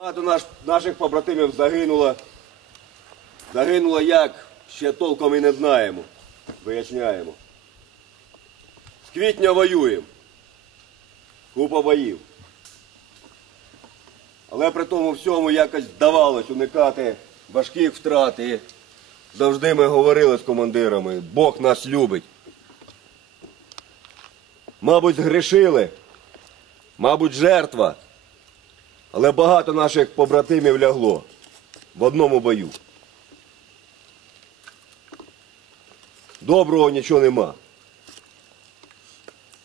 Багато наш, наших побратимів загинуло. Загинуло як, ще толком і не знаємо. Виясняємо. З квітня воюємо. Купа боїв. Але при тому всьому якось вдавалось уникати важких втрат. І завжди ми говорили з командирами, Бог нас любить. Мабуть, згрішили, мабуть, жертва. Але багато наших побратимів лягло в одному бою. Доброго нічого нема.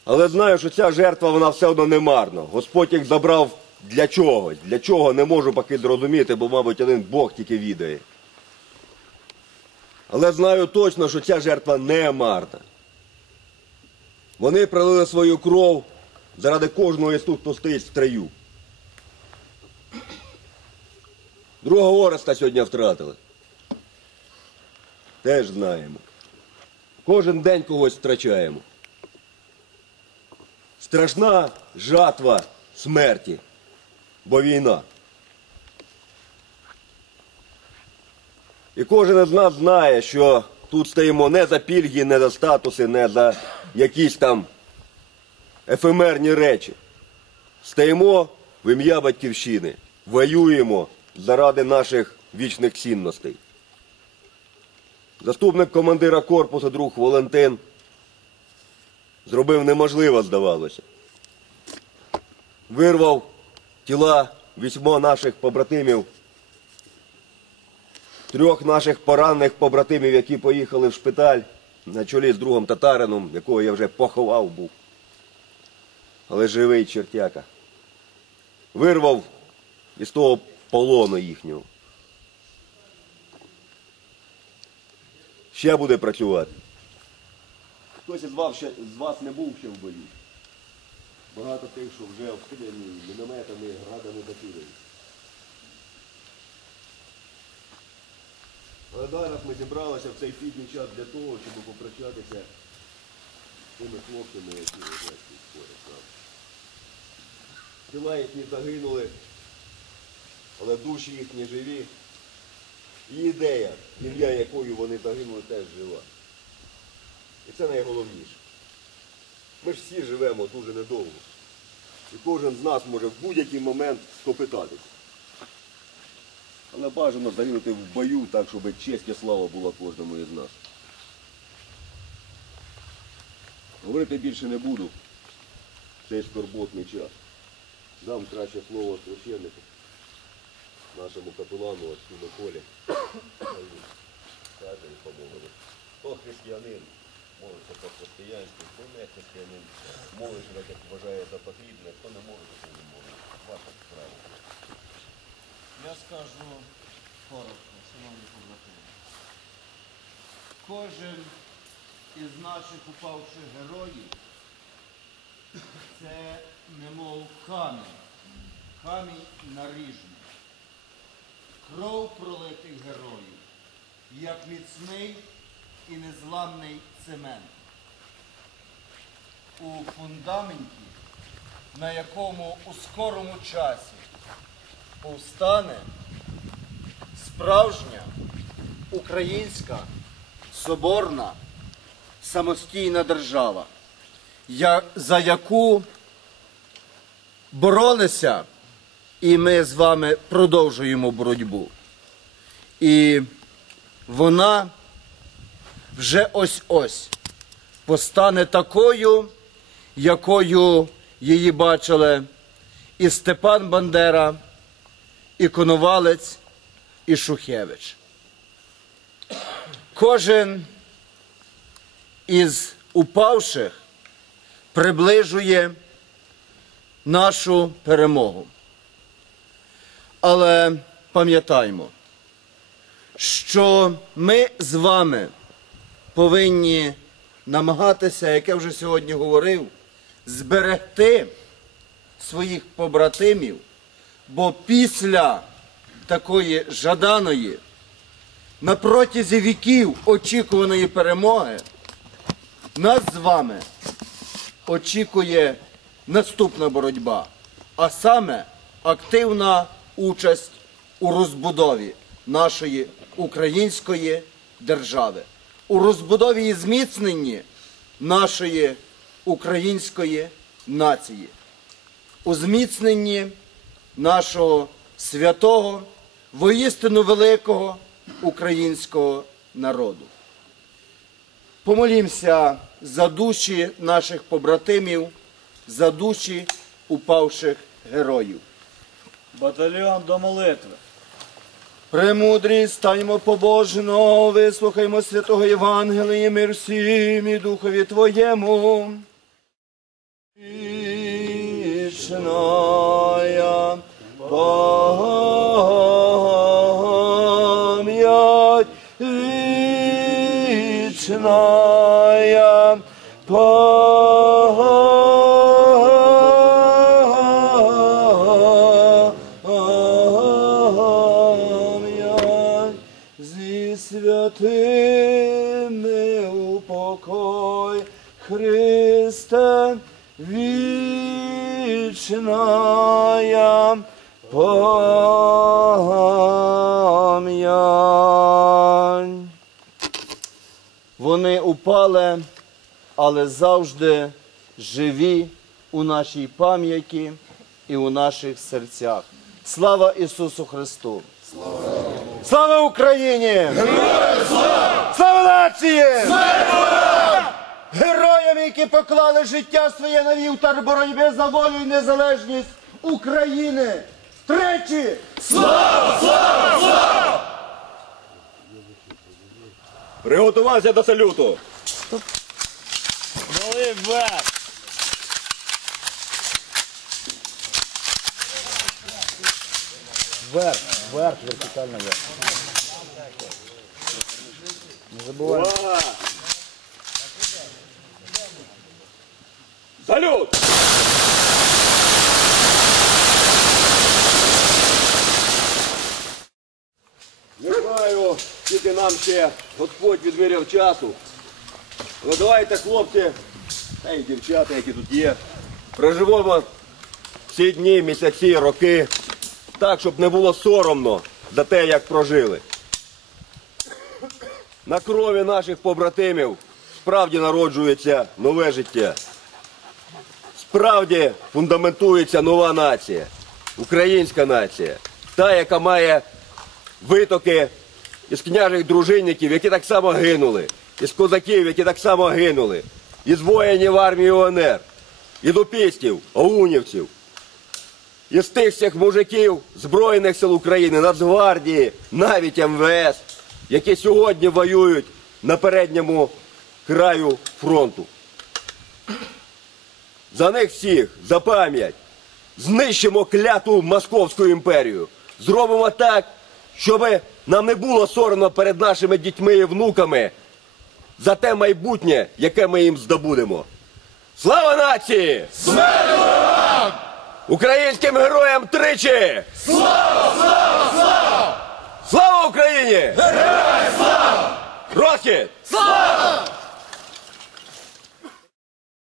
Але знаю, що ця жертва вона все одно не марна. Господь їх забрав для чогось. Для чого не можу поки зрозуміти, бо, мабуть, один Бог тільки відає. Але знаю точно, що ця жертва не марна. Вони пролили свою кров заради кожного із тих, хто стоїть в строю. Другого Ореста сьогодні втратили. Теж знаємо. Кожен день когось втрачаємо. Страшна жатва смерті, бо війна. І кожен із нас знає, що тут стоїмо не за пільги, не за статуси, не за якісь там ефемерні речі. Стоїмо в ім'я Батьківщини, воюємо заради наших вічних цінностей. Заступник командира корпусу, друг Валентин, зробив неможливо, здавалося. Вирвав тіла вісьма наших побратимів, трьох наших поранених побратимів, які поїхали в шпиталь на чолі з другом татарином, якого я вже поховав був. Але живий чертяка. Вирвав із того полону їхнього. Ще буде працювати. Хтось із вас, ще, з вас не був ще в бою. Багато тих, що вже обстріляні мінометами, градами закидані. Але зараз ми зібралися в цей пітній час для того, щоб попрощатися з тими хлопцями, які тут поряд. Тіла їхні загинули, але душі їхні живі. І ідея, ім'я якою вони загинули, теж жива. І це найголовніше. Ми ж всі живемо дуже недовго. І кожен з нас може в будь-який момент скопитатися. Але бажано загинути в бою так, щоб честь і слава була кожному із нас. Говорити більше не буду. Цей скорботний час. Дам краще слово священнику, нашому капелану отцю Миколі. Каже і помолимо. Хто християнин, молиться по християнськи, хто не християнин, молиться, як вважає за потрібне, хто не може, то не може. Ваша справа. Я скажу коротко, шановні побратими. Кожен із наших упавших героїв це немов камінь, камінь наріжний. Кров пролитих героїв, як міцний і незламний цемент. У фундаменті, на якому у скорому часі повстане справжня українська соборна самостійна держава, за яку боролися, і ми з вами продовжуємо боротьбу. І вона вже ось-ось постане такою, якою її бачили і Степан Бандера, і Коновалець, і Шухевич. Кожен із упавших приближує нашу перемогу. Але пам'ятаймо, що ми з вами повинні намагатися, як я вже сьогодні говорив, зберегти своїх побратимів, бо після такої жаданої, на протязі віків очікуваної перемоги, нас з вами очікує наступна боротьба, а саме активна участь у розбудові нашої української держави, у розбудові і зміцненні нашої української нації, у зміцненні нашого святого, воістину великого українського народу. Помолімося за душі наших побратимів, за душі упавших героїв. Батальйон до молитви. Премудрі, станьмо побожно, вислухаймо святого Євангелія, мир всім і духові Твоєму. Вічна пам'ять, вічная пам'ять. Вони упали, але завжди живі у нашій пам'яті і у наших серцях. Слава Ісусу Христу! Слава Україні! Героям слава! Слава нації! Героям, які поклали життя своє на вівтар боротьби за волю і незалежність України! Тричі! Приготувався до салюту. Голи вверх. Вверх, вверх, вертикально вверх. Не забувай. Салют! Не знаю, скільки нам ще Господь відміряв часу. Але давайте, хлопці, та й дівчата, які тут є, проживемо всі дні, місяці, роки, так, щоб не було соромно за те, як прожили. На крові наших побратимів справді народжується нове життя. Справді фундаментується нова нація, українська нація, та, яка має витоки із княжих дружинників, які так само гинули, із козаків, які так само гинули, із воїнів армії УНР, і дупістів, аунівців, із тих всіх мужиків Збройних сил України, Нацгвардії, навіть МВС, які сьогодні воюють на передньому краю фронту. За них всіх, за пам'ять, знищимо кляту Московську імперію. Зробимо так, щоб нам не було соромно перед нашими дітьми і внуками за те майбутнє, яке ми їм здобудемо. Слава нації! Смерть Українським героям тричі! Слава! Слава! Слава! Слава Україні! Героям слава! Розкіт! Слава!